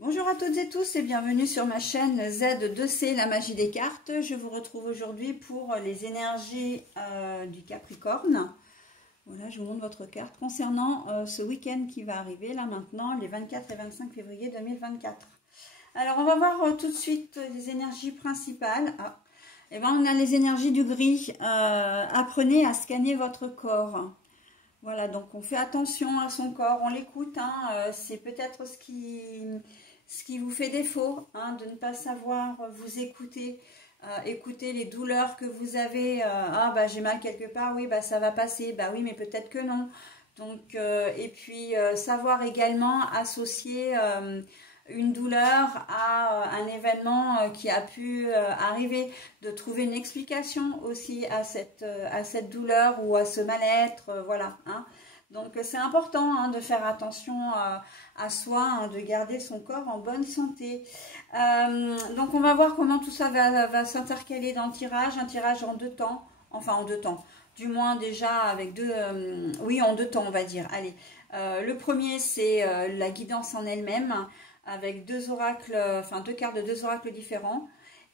Bonjour à toutes et tous et bienvenue sur ma chaîne Z2C, la magie des cartes. Je vous retrouve aujourd'hui pour les énergies du Capricorne. Voilà, je vous montre votre carte concernant ce week-end qui va arriver là maintenant, les 24 et 25 février 2024. Alors on va voir tout de suite les énergies principales. On a les énergies du gris. Apprenez à scanner votre corps. Voilà, donc on fait attention à son corps, on l'écoute, c'est peut-être ce qui vous fait défaut, de ne pas savoir vous écouter, écouter les douleurs que vous avez, j'ai mal quelque part, oui, ça va passer, oui, mais peut-être que non. Donc, et puis savoir également associer une douleur à un événement qui a pu arriver, de trouver une explication aussi à cette douleur ou à ce mal-être, voilà. Donc c'est important de faire attention à soi, de garder son corps en bonne santé. Donc on va voir comment tout ça va s'intercaler dans le tirage, un tirage en deux temps, enfin en deux temps, du moins déjà avec deux, oui en deux temps on va dire. Allez, le premier c'est la guidance en elle-même, avec deux oracles, deux cartes de deux oracles différents.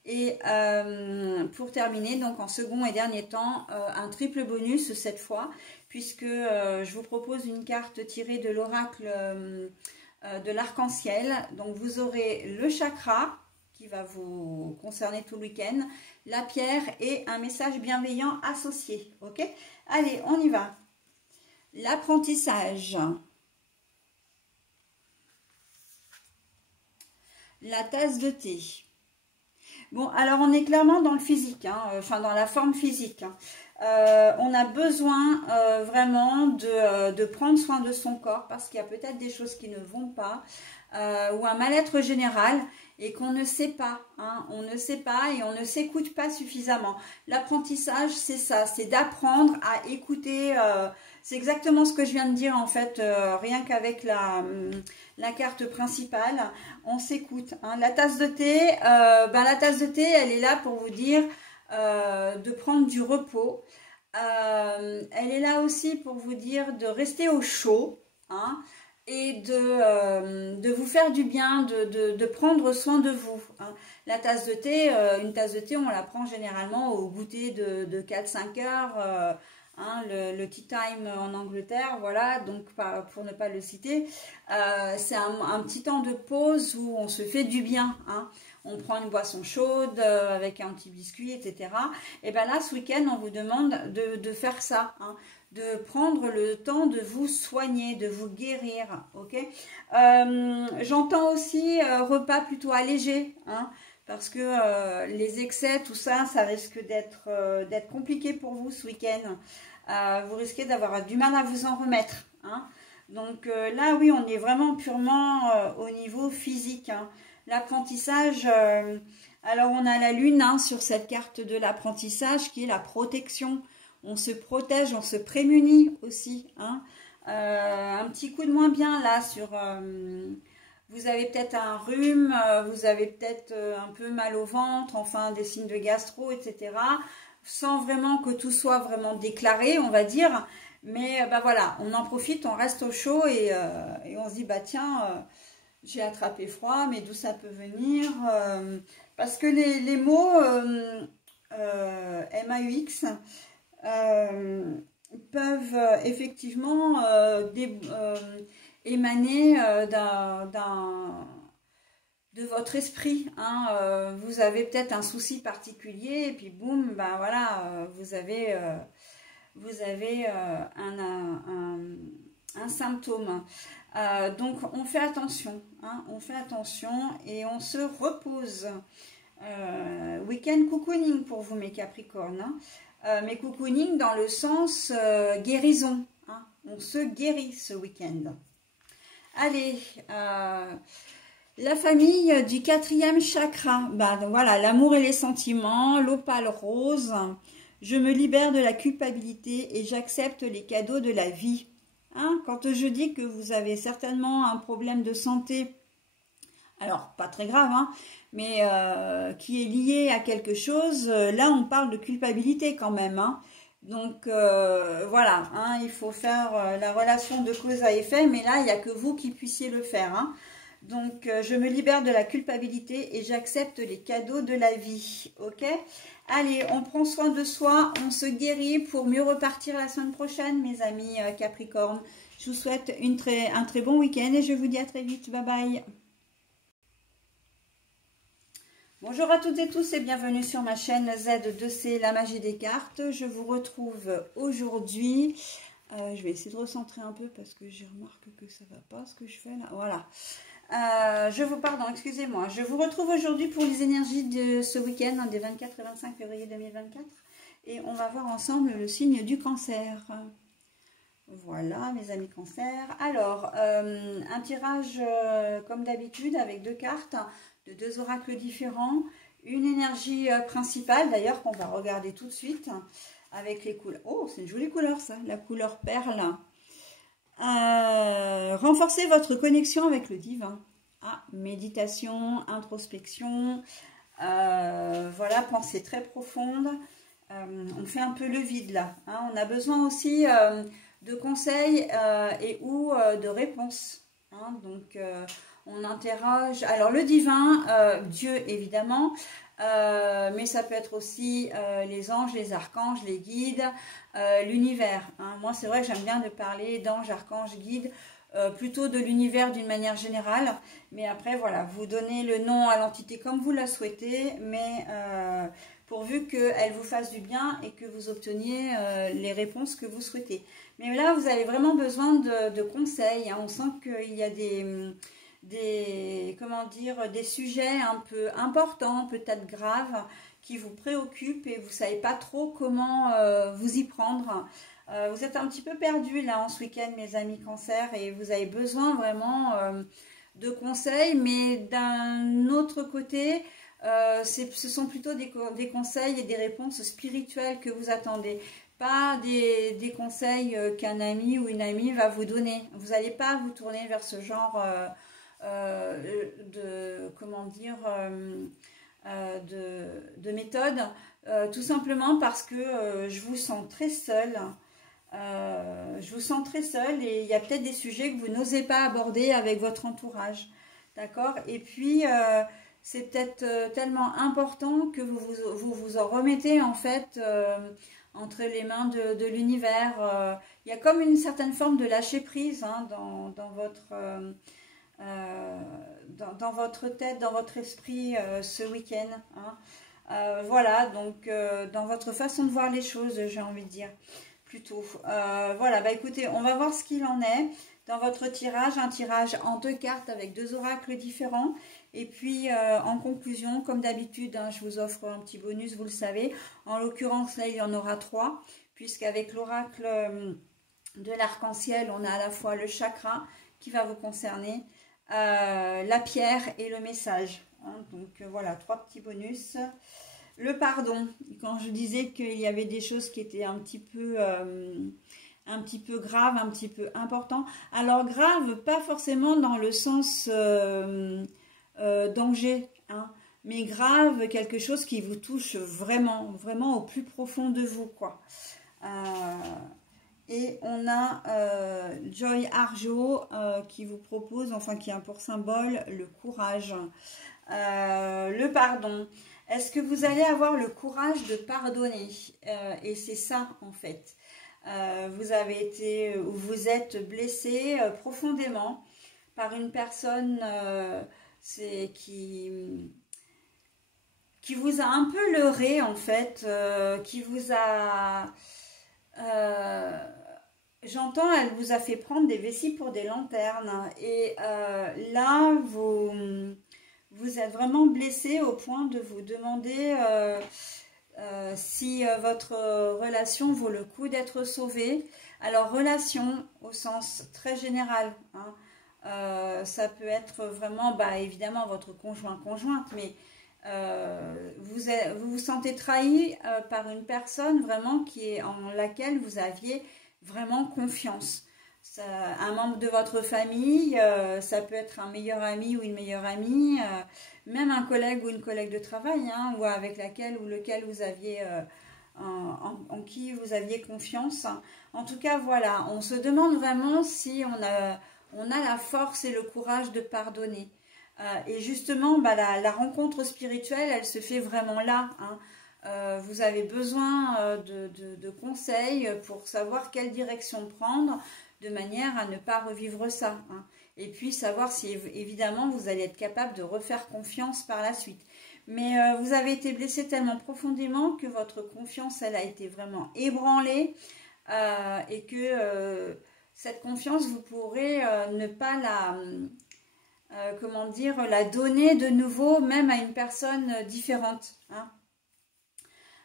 Et pour terminer, donc en second et dernier temps, un triple bonus cette fois, puisque je vous propose une carte tirée de l'oracle de l'arc-en-ciel. Donc vous aurez le chakra qui va vous concerner tout le week-end, la pierre et un message bienveillant associé. Ok? Allez, on y va. L'apprentissage. La tasse de thé. Bon, alors on est clairement dans le physique, dans la forme physique. On a besoin vraiment de prendre soin de son corps parce qu'il y a peut-être des choses qui ne vont pas ou un mal-être général et qu'on ne sait pas. On ne sait pas et on ne s'écoute pas suffisamment. L'apprentissage, c'est ça, c'est d'apprendre à écouter. C'est exactement ce que je viens de dire en fait, rien qu'avec la carte principale, on s'écoute. La tasse de thé, la tasse de thé, elle est là pour vous dire de prendre du repos. Elle est là aussi pour vous dire de rester au chaud et de vous faire du bien, de prendre soin de vous. La tasse de thé, une tasse de thé, on la prend généralement au goûter de 4-5 heures. Le tea time en Angleterre, voilà, donc pour ne pas le citer, c'est un petit temps de pause où on se fait du bien, on prend une boisson chaude avec un petit biscuit, etc. Et bien là, ce week-end, on vous demande de faire ça, de prendre le temps de vous soigner, de vous guérir, ok. J'entends aussi repas plutôt allégés, parce que les excès, tout ça, ça risque d'être compliqué pour vous ce week-end. Vous risquez d'avoir du mal à vous en remettre. Donc là, oui, on est vraiment purement au niveau physique. L'apprentissage, alors on a la lune sur cette carte de l'apprentissage qui est la protection. On se protège, on se prémunit aussi. Un petit coup de moins bien là sur... vous avez peut-être un rhume, vous avez peut-être un peu mal au ventre, enfin des signes de gastro, etc. Sans vraiment que tout soit vraiment déclaré, on va dire. Mais voilà, on en profite, on reste au chaud et on se dit, tiens, j'ai attrapé froid, mais d'où ça peut venir parce que les mots MAUX peuvent effectivement émaner de votre esprit. Vous avez peut-être un souci particulier et puis boum, voilà, vous avez un symptôme. Donc on fait attention, on fait attention et on se repose. Week-end cocooning pour vous mes Capricornes, mais cocooning dans le sens guérison, on se guérit ce week-end. Allez, la famille du 4e chakra, voilà, l'amour et les sentiments, l'opale rose. Je me libère de la culpabilité et j'accepte les cadeaux de la vie. Quand je dis que vous avez certainement un problème de santé, alors pas très grave, mais qui est lié à quelque chose, là on parle de culpabilité quand même. Donc voilà, il faut faire la relation de cause à effet, mais là il n'y a que vous qui puissiez le faire. Donc, je me libère de la culpabilité et j'accepte les cadeaux de la vie. Ok? Allez, on prend soin de soi, on se guérit pour mieux repartir la semaine prochaine, mes amis Capricorne. Je vous souhaite un très bon week-end et je vous dis à très vite. Bye bye. Bonjour à toutes et tous et bienvenue sur ma chaîne Z2C, la magie des cartes. Je vous retrouve aujourd'hui. Je vais essayer de recentrer un peu parce que j'ai remarqué que ça ne va pas ce que je fais là. Voilà. Excusez-moi. Je vous retrouve aujourd'hui pour les énergies de ce week-end, des 24 et 25 février 2024. Et on va voir ensemble le signe du cancer. Voilà, mes amis cancer. Alors, un tirage comme d'habitude avec deux cartes, de deux oracles différents. Une énergie principale, d'ailleurs, qu'on va regarder tout de suite. Avec les couleurs. Oh, c'est une jolie couleur ça, la couleur perle. Renforcez votre connexion avec le divin. Méditation, introspection, voilà, pensée très profonde. On fait un peu le vide là. On a besoin aussi de conseils et ou de réponses. Donc, on interroge. Alors, le divin, Dieu évidemment. Mais ça peut être aussi les anges, les archanges, les guides, l'univers. Moi, c'est vrai que j'aime bien de parler d'anges, archanges, guides, plutôt de l'univers d'une manière générale. Mais après, voilà, vous donnez le nom à l'entité comme vous la souhaitez, mais pourvu qu'elle vous fasse du bien et que vous obteniez les réponses que vous souhaitez. Mais là, vous avez vraiment besoin de conseils. On sent qu'il y a des sujets un peu importants, peut-être graves, qui vous préoccupent et vous ne savez pas trop comment vous y prendre. Vous êtes un petit peu perdu là en ce week-end, mes amis cancer, et vous avez besoin vraiment de conseils, mais d'un autre côté, ce sont plutôt des conseils et des réponses spirituelles que vous attendez. Pas des conseils qu'un ami ou une amie va vous donner. Vous n'allez pas vous tourner vers ce genre de méthode, tout simplement parce que je vous sens très seule. Je vous sens très seule et il y a peut-être des sujets que vous n'osez pas aborder avec votre entourage. D'accord? Et puis, c'est peut-être tellement important que vous en remettez en fait entre les mains de l'univers. Il y a comme une certaine forme de lâcher prise dans votre tête, dans votre esprit ce week-end. Voilà, donc dans votre façon de voir les choses, j'ai envie de dire, plutôt. Voilà, bah écoutez, on va voir ce qu'il en est dans votre tirage, un tirage en deux cartes avec deux oracles différents. Et puis en conclusion, comme d'habitude, je vous offre un petit bonus, vous le savez. En l'occurrence, là, il y en aura trois, puisqu'avec l'oracle de l'arc-en-ciel, on a à la fois le chakra qui va vous concerner, la pierre et le message. Donc voilà, trois petits bonus. Le pardon, quand je disais qu'il y avait des choses qui étaient un petit peu graves, un petit peu importantes. Alors grave, pas forcément dans le sens danger, mais grave, quelque chose qui vous touche vraiment, vraiment au plus profond de vous, quoi. Et on a Joy Arjo qui vous propose, enfin qui a pour symbole le courage. Le pardon. Est-ce que vous allez avoir le courage de pardonner? Et c'est ça en fait. Vous avez été ou vous êtes blessé profondément par une personne qui vous a un peu leurré en fait, qui vous a... j'entends, elle vous a fait prendre des vessies pour des lanternes. Et là, vous êtes vraiment blessé au point de vous demander si votre relation vaut le coup d'être sauvée. Alors, relation au sens très général. Ça peut être vraiment, évidemment, votre conjointe, mais vous vous sentez trahi par une personne vraiment en laquelle vous aviez vraiment confiance. Un membre de votre famille, ça peut être un meilleur ami ou une meilleure amie, même un collègue ou une collègue de travail, ou avec laquelle ou lequel vous aviez, en qui vous aviez confiance. En tout cas, voilà, on se demande vraiment si on a la force et le courage de pardonner. Et justement, bah, la rencontre spirituelle, elle se fait vraiment là, hein. Vous avez besoin de conseils pour savoir quelle direction prendre de manière à ne pas revivre ça, hein. Et puis savoir si évidemment vous allez être capable de refaire confiance par la suite. Mais vous avez été blessé tellement profondément que votre confiance, elle a été vraiment ébranlée et que cette confiance, vous pourrez ne pas comment dire, la donner de nouveau, même à une personne différente, hein.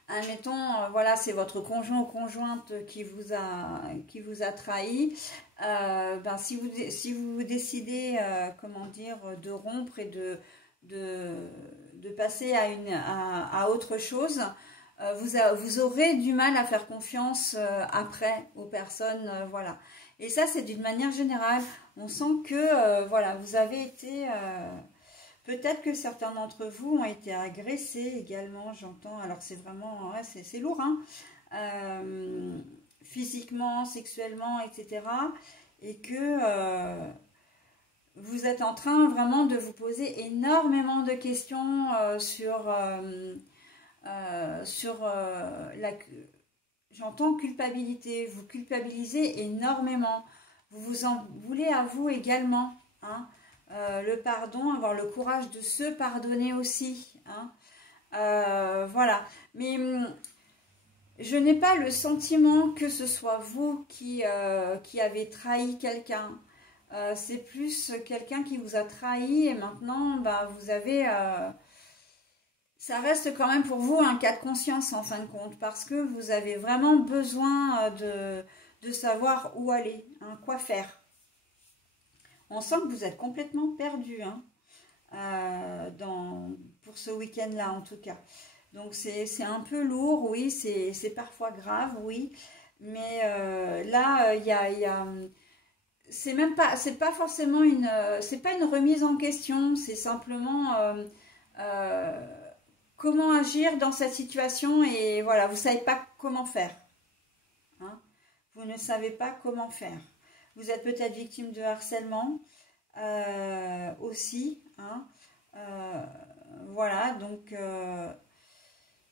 Admettons, voilà, c'est votre conjoint ou conjointe qui vous a trahi. Ben, si vous décidez, comment dire, de rompre et de passer à autre chose, vous aurez du mal à faire confiance après aux personnes, voilà. Et ça, c'est d'une manière générale. On sent que, voilà, vous avez été... peut-être que certains d'entre vous ont été agressés également, j'entends. Alors c'est vraiment, ouais, c'est lourd, hein. Physiquement, sexuellement, etc. Et que vous êtes en train vraiment de vous poser énormément de questions sur j'entends culpabilité. Vous culpabilisez énormément. Vous vous en voulez à vous également, hein. Le pardon, avoir le courage de se pardonner aussi, hein. Voilà. Mais je n'ai pas le sentiment que ce soit vous qui avez trahi quelqu'un. C'est plus quelqu'un qui vous a trahi et maintenant, bah, vous avez... ça reste quand même pour vous un cas de conscience en fin de compte parce que vous avez vraiment besoin de savoir où aller, hein, quoi faire. On sent que vous êtes complètement perdu, hein, pour ce week-end-là en tout cas. Donc c'est un peu lourd, oui, c'est parfois grave, oui. Mais là, c'est pas forcément c'est pas une remise en question, c'est simplement comment agir dans cette situation et voilà, vous savez pas comment faire, hein. Vous ne savez pas comment faire. Vous êtes peut-être victime de harcèlement aussi, hein. Voilà, donc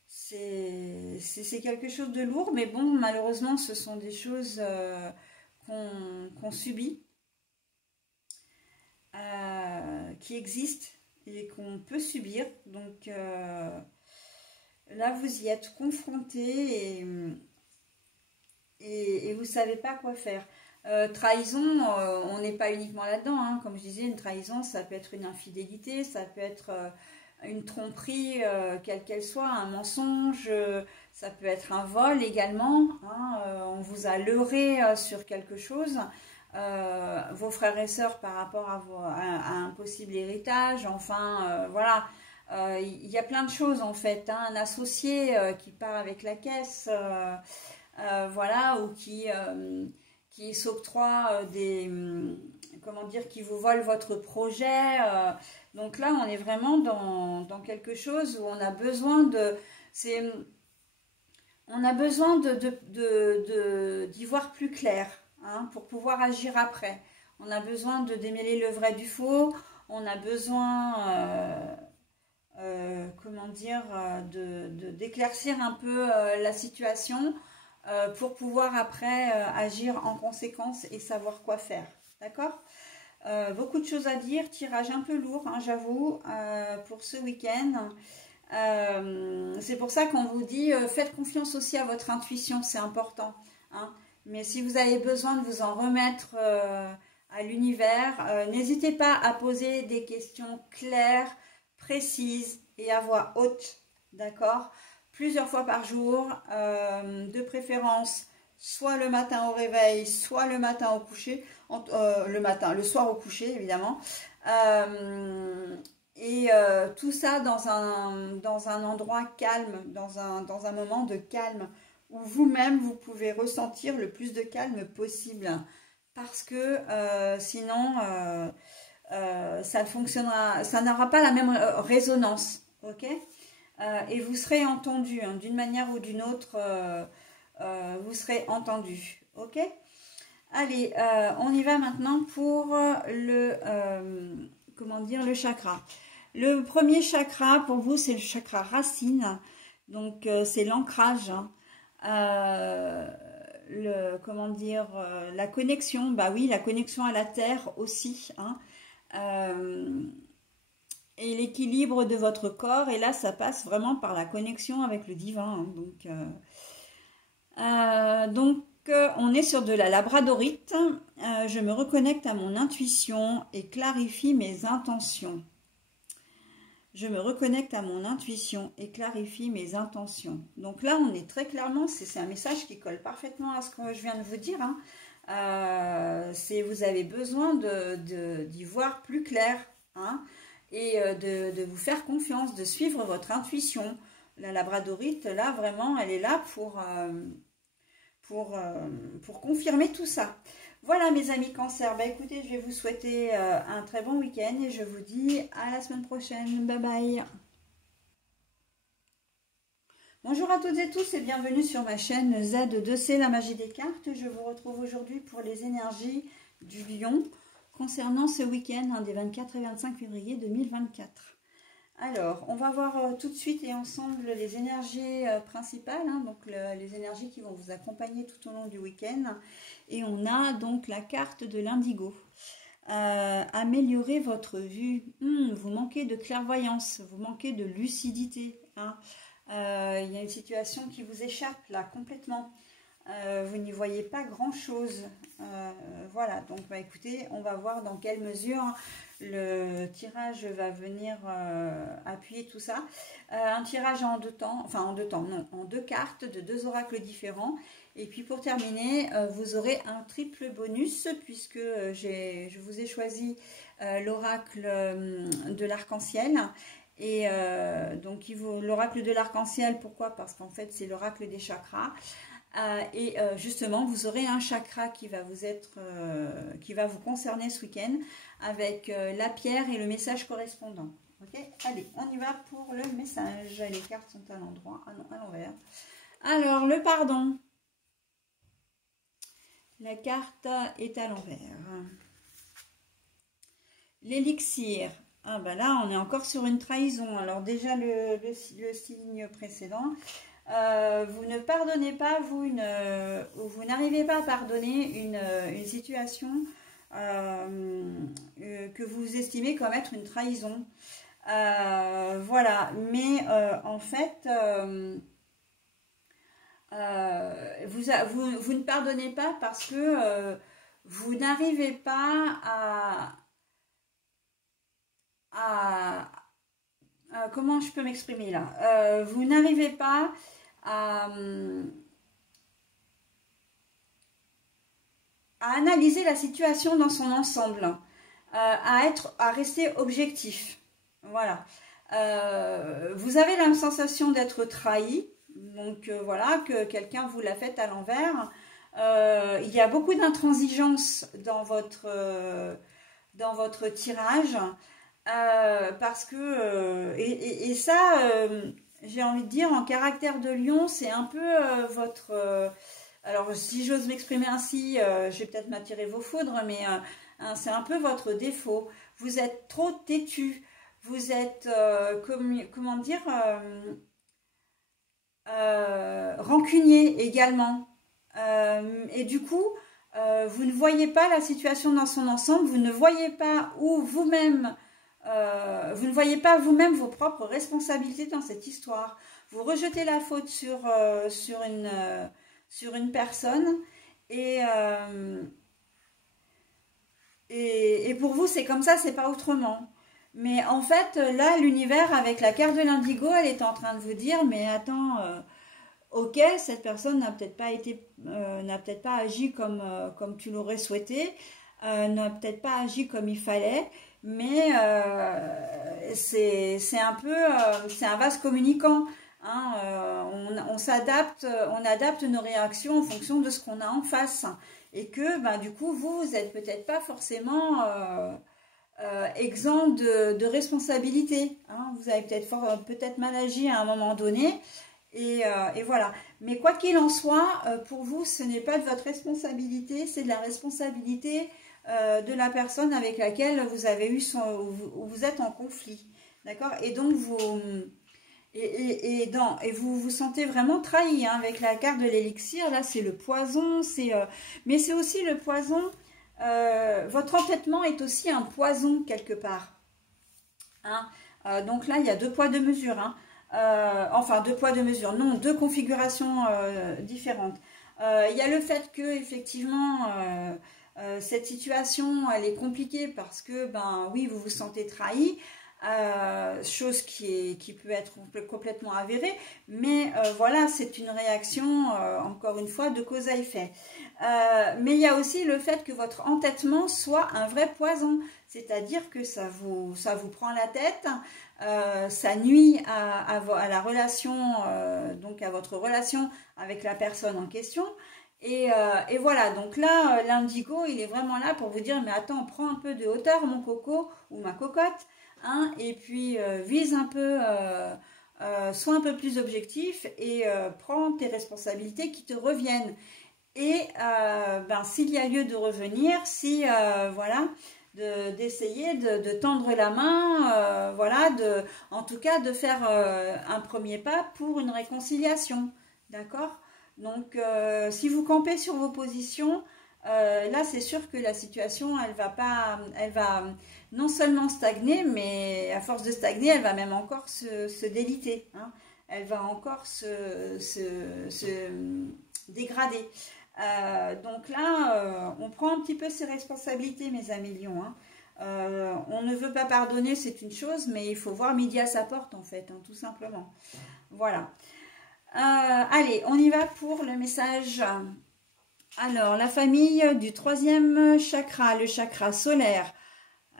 c'est quelque chose de lourd, mais bon, malheureusement, ce sont des choses qu'on subit, qui existent et qu'on peut subir. Donc là, vous y êtes confronté et vous ne savez pas quoi faire. Trahison, on n'est pas uniquement là-dedans, hein. Comme je disais, une trahison, ça peut être une infidélité, ça peut être une tromperie, quelle qu'elle soit, un mensonge, ça peut être un vol également, hein. On vous a leurré sur quelque chose, vos frères et sœurs par rapport à un possible héritage, enfin, voilà. Il y a plein de choses en fait, hein. Un associé qui part avec la caisse, voilà, ou qui s'octroie comment dire, qui vous vole votre projet. Donc là, on est vraiment dans quelque chose où on a besoin d'y voir plus clair, hein, pour pouvoir agir après. On a besoin de démêler le vrai du faux. On a besoin, comment dire, d'éclaircir un peu la situation. Pour pouvoir après agir en conséquence et savoir quoi faire. D'accord? Beaucoup de choses à dire, tirage un peu lourd, hein, j'avoue, pour ce week-end. C'est pour ça qu'on vous dit, faites confiance aussi à votre intuition, c'est important, hein. Mais si vous avez besoin de vous en remettre à l'univers, n'hésitez pas à poser des questions claires, précises et à voix haute, d'accord? Plusieurs fois par jour, de préférence, soit le matin au réveil, soit le matin au coucher, le soir au coucher évidemment, tout ça dans un endroit calme, dans un moment de calme, où vous-même vous pouvez ressentir le plus de calme possible, parce que sinon ça fonctionnera, ça n'aura pas la même résonance, ok? Et vous serez entendu, hein, d'une manière ou d'une autre, vous serez entendu, ok? Allez, on y va maintenant pour le, comment dire, le chakra. Le premier chakra pour vous, c'est le chakra racine. Donc, c'est l'ancrage. Comment dire, la connexion. Bah oui, la connexion à la terre aussi. Hein. Et l'équilibre de votre corps. Et là, ça passe vraiment par la connexion avec le divin. Hein. Donc, on est sur de la labradorite. Je me reconnecte à mon intuition et clarifie mes intentions. Je me reconnecte à mon intuition et clarifie mes intentions. Donc là, on est très clairement, c'est un message qui colle parfaitement à ce que je viens de vous dire. Hein. Vous avez besoin d'y voir plus clair, hein, et de vous faire confiance, de suivre votre intuition. La labradorite, là, vraiment, elle est là pour confirmer tout ça. Voilà mes amis Cancer, bah écoutez, je vais vous souhaiter un très bon week-end et je vous dis à la semaine prochaine. Bye bye. Bonjour à toutes et tous et bienvenue sur ma chaîne Z2C, la magie des cartes. Je vous retrouve aujourd'hui pour les énergies du Lion concernant ce week-end, hein, des 24 et 25 février 2024. Alors, on va voir tout de suite et ensemble les énergies principales, hein, donc les énergies qui vont vous accompagner tout au long du week-end. Et on a donc la carte de l'indigo. Améliorer votre vue. Vous manquez de clairvoyance, vous manquez de lucidité. Hein. Il y a une situation qui vous échappe là complètement. Vous n'y voyez pas grand-chose. Voilà, donc bah, écoutez, on va voir dans quelle mesure le tirage va venir appuyer tout ça. Un tirage en deux temps, enfin en deux temps, non, en deux cartes de deux oracles différents. Et puis pour terminer, vous aurez un triple bonus puisque je vous ai choisi l'oracle de l'arc-en-ciel. Et donc l'oracle de l'arc-en-ciel, pourquoi? Parce qu'en fait c'est l'oracle des chakras. Et justement, vous aurez un chakra qui va vous concerner ce week-end avec la pierre et le message correspondant. Ok, allez, on y va pour le message. Les cartes sont à l'endroit, ah non, à l'envers. Alors, le pardon. La carte est à l'envers. L'élixir. Ah ben là, on est encore sur une trahison. Alors déjà, le signe précédent. Vous ne pardonnez pas, vous n'arrivez pas à pardonner une situation que vous estimez comme être une trahison. Voilà, mais en fait, vous ne pardonnez pas parce que vous n'arrivez pas comment je peux m'exprimer là, vous n'arrivez pas à analyser la situation dans son ensemble, à rester objectif. Voilà. Vous avez la sensation d'être trahi, donc voilà, que quelqu'un vous l'a fait à l'envers. Il y a beaucoup d'intransigeance dans votre tirage, parce que, et ça, j'ai envie de dire, en caractère de lion, c'est un peu votre... alors, si j'ose m'exprimer ainsi, je vais peut-être m'attirer vos foudres, mais hein, c'est un peu votre défaut. Vous êtes trop têtu. Vous êtes, comment dire, rancunier également. Et du coup, vous ne voyez pas la situation dans son ensemble. Vous ne voyez pas où vous-même... vous ne voyez pas vous-même vos propres responsabilités dans cette histoire. Vous rejetez la faute sur une personne et pour vous c'est comme ça, c'est pas autrement. Mais en fait là l'univers avec la carte de l'indigo, elle est en train de vous dire mais attends, ok, cette personne n'a peut-être pas agi comme tu l'aurais souhaité, n'a peut-être pas agi comme il fallait, mais c'est un peu c'est un vase communicant. Hein, on adapte nos réactions en fonction de ce qu'on a en face. Et que bah, du coup, vous n'êtes peut-être pas forcément exempt de responsabilité. Hein. Vous avez peut-être mal agi à un moment donné. Et voilà. Mais quoi qu'il en soit, pour vous, ce n'est pas de votre responsabilité, c'est de la responsabilité de la personne avec laquelle vous avez eu où vous êtes en conflit. D'accord? Et donc, et vous vous sentez vraiment trahi hein, avec la carte de l'élixir. Là, c'est le poison. Mais c'est aussi le poison. Votre entêtement est aussi un poison quelque part. Hein. Donc là, il y a 2 poids 2 mesures. Hein. Enfin, 2 poids 2 mesures. Non, 2 configurations différentes. Il y a le fait que effectivement cette situation elle est compliquée parce que ben oui vous vous sentez trahi, chose qui peut être complètement avérée, mais voilà c'est une réaction encore une fois de cause à effet. Mais il y a aussi le fait que votre entêtement soit un vrai poison, c'est-à-dire que ça vous prend la tête, ça nuit à la relation, donc à votre relation avec la personne en question. Et voilà, donc là, l'indigo, il est vraiment là pour vous dire, mais attends, prends un peu de hauteur, mon coco ou ma cocotte, hein, et puis vise un peu, sois un peu plus objectif et prends tes responsabilités qui te reviennent. Et ben, s'il y a lieu de revenir, si voilà, d'essayer de tendre la main, voilà, en tout cas de faire un premier pas pour une réconciliation, d'accord? Donc si vous campez sur vos positions, là c'est sûr que la situation elle va non seulement stagner, mais à force de stagner, elle va même encore se déliter, hein. Elle va encore se dégrader. Donc là, on prend un petit peu ses responsabilités, mes amis lions, hein. On ne veut pas pardonner, c'est une chose, mais il faut voir midi à sa porte, en fait, hein, tout simplement. Voilà. Allez, on y va pour le message. Alors, la famille du 3e chakra, le chakra solaire.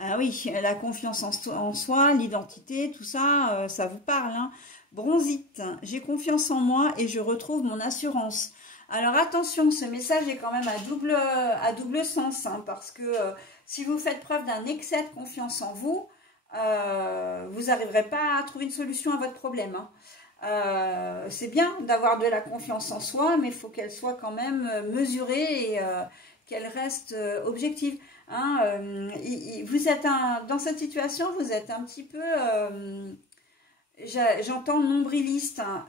Ah oui, la confiance en soi, l'identité, tout ça, ça vous parle, hein. Bronzite, j'ai confiance en moi et je retrouve mon assurance. Alors attention, ce message est quand même à double sens, hein, parce que si vous faites preuve d'un excès de confiance en vous, vous n'arriverez pas à trouver une solution à votre problème, hein. C'est bien d'avoir de la confiance en soi, mais il faut qu'elle soit quand même mesurée et qu'elle reste objective. Hein. Vous êtes dans cette situation, vous êtes un petit peu... j'entends nombriliste, hein.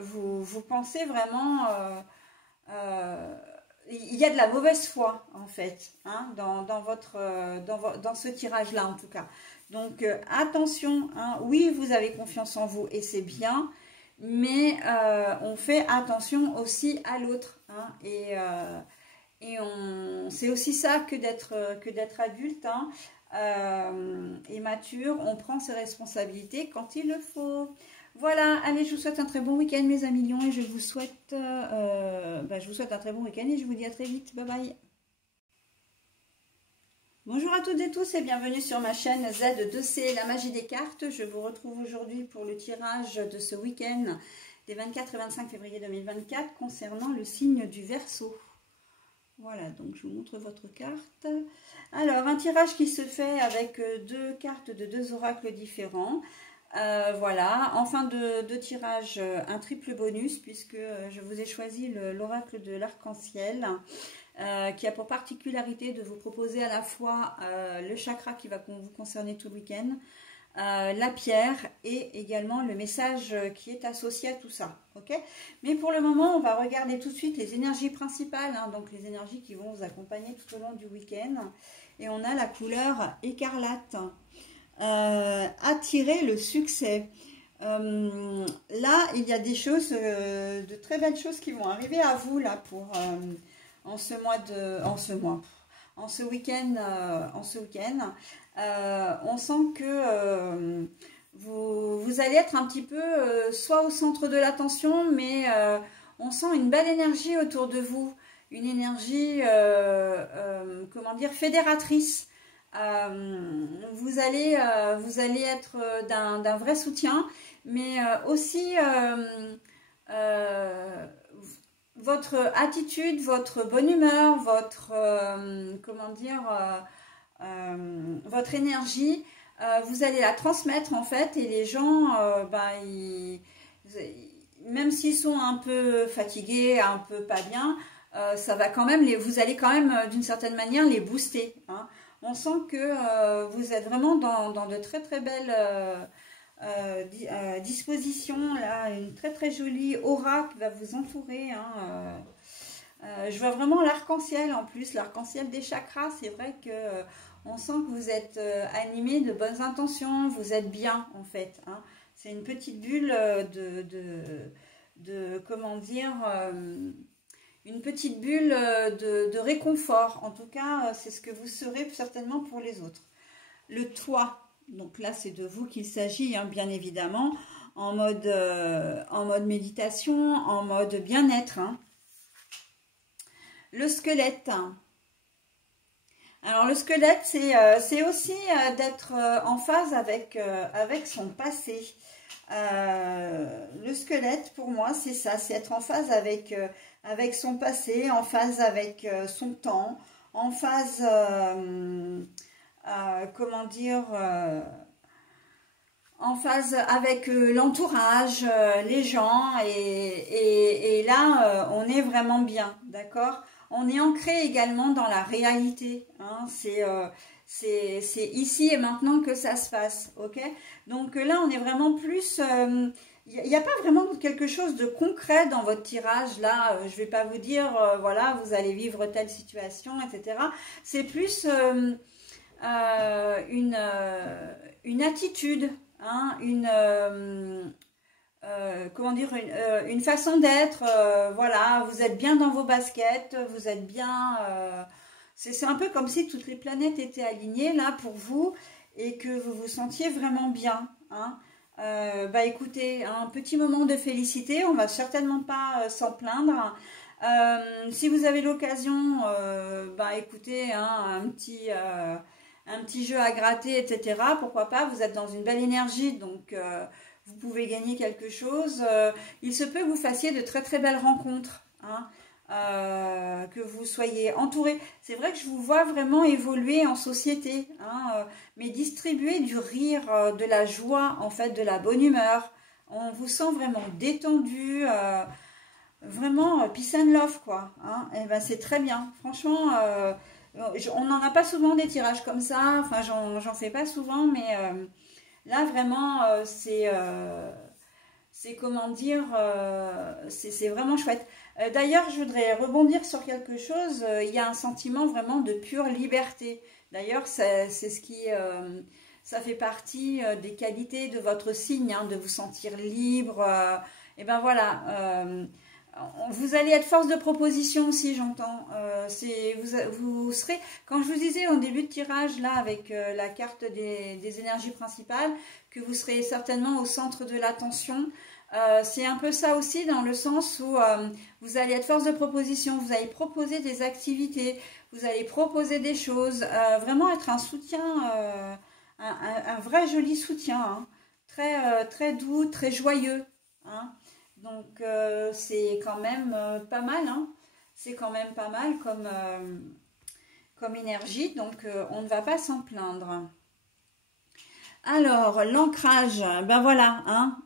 Vous pensez vraiment... il y a de la mauvaise foi en fait, hein, dans ce tirage là en tout cas. Donc attention, hein, oui vous avez confiance en vous et c'est bien, mais on fait attention aussi à l'autre, hein, et c'est aussi ça que d'être adulte, hein, et mature. On prend ses responsabilités quand il le faut. Voilà, allez, je vous souhaite un très bon week-end, mes amis lions, et je vous souhaite un très bon week-end et je vous dis à très vite. Bye bye. Bonjour à toutes et tous et bienvenue sur ma chaîne Z2C, la magie des cartes. Je vous retrouve aujourd'hui pour le tirage de ce week-end des 24 et 25 février 2024 concernant le signe du Verseau. Voilà, donc je vous montre votre carte. Alors, un tirage qui se fait avec 2 cartes de 2 oracles différents. Voilà, en fin de tirage, un triple bonus puisque je vous ai choisi l'oracle de l'arc-en-ciel qui a pour particularité de vous proposer à la fois le chakra qui va vous concerner tout le week-end, la pierre et également le message qui est associé à tout ça. Ok, mais pour le moment, on va regarder tout de suite les énergies principales, hein, donc les énergies qui vont vous accompagner tout au long du week-end. Et on a la couleur écarlate. Attirer le succès. Là, il y a des choses, de très belles choses qui vont arriver à vous là pour en ce week-end. On sent que vous allez être un petit peu soit au centre de l'attention, mais on sent une belle énergie autour de vous, une énergie, comment dire, fédératrice. Vous allez être d'un vrai soutien, mais aussi votre attitude, votre bonne humeur, votre comment dire, votre énergie, vous allez la transmettre en fait, et les gens, même s'ils sont un peu fatigués, un peu pas bien, ça va quand même, vous allez quand même d'une certaine manière les booster, hein. On sent que vous êtes vraiment dans de très très belles dispositions, là, une très très jolie aura qui va vous entourer, hein. Je vois vraiment l'arc-en-ciel en plus, l'arc-en-ciel des chakras. C'est vrai que on sent que vous êtes animé de bonnes intentions, vous êtes bien en fait, hein. C'est une petite bulle comment dire, une petite bulle de réconfort. En tout cas, c'est ce que vous serez certainement pour les autres. Le toit, donc là c'est de vous qu'il s'agit, hein, bien évidemment, en mode méditation, en mode bien-être, hein. Le squelette. Alors le squelette, c'est aussi d'être en phase avec son passé. Le squelette, pour moi, c'est ça, c'est être en phase avec son passé, en phase avec son temps, en phase, comment dire, en phase avec l'entourage, les gens, et là, on est vraiment bien, d'accord? On est ancré également dans la réalité, hein, c'est ici et maintenant que ça se passe, ok? Donc là, on est vraiment plus... il n'y a pas vraiment quelque chose de concret dans votre tirage, là, je ne vais pas vous dire, voilà, vous allez vivre telle situation, etc. C'est plus une attitude, hein, comment dire, une façon d'être, voilà, vous êtes bien dans vos baskets, vous êtes bien, c'est un peu comme si toutes les planètes étaient alignées là pour vous et que vous vous sentiez vraiment bien, hein. Bah écoutez, un petit moment de félicité, on va certainement pas s'en plaindre. Si vous avez l'occasion, bah écoutez, hein, un petit jeu à gratter, etc. Pourquoi pas, vous êtes dans une belle énergie, donc vous pouvez gagner quelque chose. Il se peut que vous fassiez de très très belles rencontres, hein, que vous soyez entouré. C'est vrai que je vous vois vraiment évoluer en société, hein, mais distribuer du rire, de la joie, en fait, de la bonne humeur. On vous sent vraiment détendu, vraiment peace and love, quoi, hein. Et ben c'est très bien, franchement. On n'en a pas souvent des tirages comme ça, enfin j'en fais pas souvent, mais là vraiment c'est comment dire, c'est vraiment chouette. D'ailleurs, je voudrais rebondir sur quelque chose. Il y a un sentiment vraiment de pure liberté. D'ailleurs, c'est ce qui ça fait partie des qualités de votre signe, hein, de vous sentir libre. Et ben voilà. Vous allez être force de proposition aussi, j'entends. Vous serez, quand je vous disais au début de tirage, là, avec la carte des énergies principales, que vous serez certainement au centre de l'attention. C'est un peu ça aussi, dans le sens où vous allez être force de proposition, vous allez proposer des activités, vous allez proposer des choses, vraiment être un soutien, un vrai joli soutien, hein, très doux, très joyeux, hein. Donc c'est quand même pas mal, hein. C'est quand même pas mal comme énergie, donc on ne va pas s'en plaindre. Alors, l'ancrage, ben voilà, hein.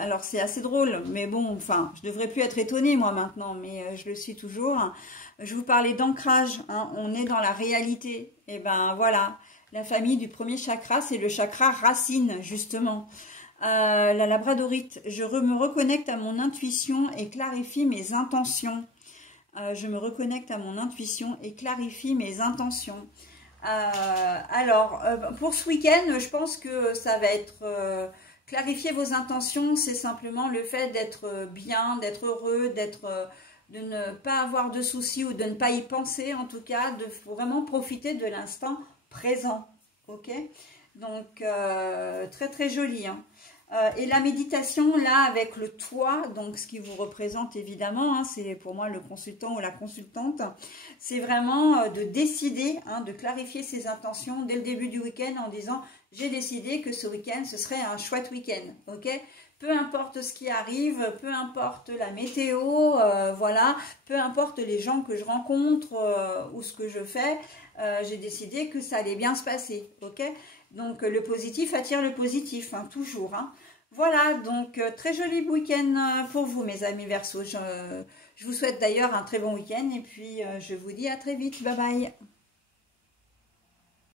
Alors c'est assez drôle, mais bon, enfin, je devrais plus être étonnée moi maintenant, mais je le suis toujours. Je vous parlais d'ancrage, hein, on est dans la réalité. Et ben voilà, la famille du premier chakra, c'est le chakra racine, justement. La labradorite, me reconnecte à mon intuition et clarifie mes intentions. Je me reconnecte à mon intuition et clarifie mes intentions. Alors, pour ce week-end, je pense que ça va être clarifier vos intentions, c'est simplement le fait d'être bien, d'être heureux, de ne pas avoir de soucis ou de ne pas y penser, en tout cas, de vraiment profiter de l'instant présent. Ok? Donc, très très joli, hein. Et la méditation, là, avec le toit, donc ce qui vous représente évidemment, hein, c'est pour moi le consultant ou la consultante, c'est vraiment de décider, hein, de clarifier ses intentions dès le début du week-end en disant « j'ai décidé que ce week-end, ce serait un chouette week-end ». Ok ? Peu importe ce qui arrive, peu importe la météo, voilà, peu importe les gens que je rencontre ou ce que je fais, j'ai décidé que ça allait bien se passer, ok ? Donc le positif attire le positif, hein, toujours, hein. Voilà, donc très joli week-end pour vous, mes amis Verseau. Je vous souhaite d'ailleurs un très bon week-end et puis je vous dis à très vite. Bye bye.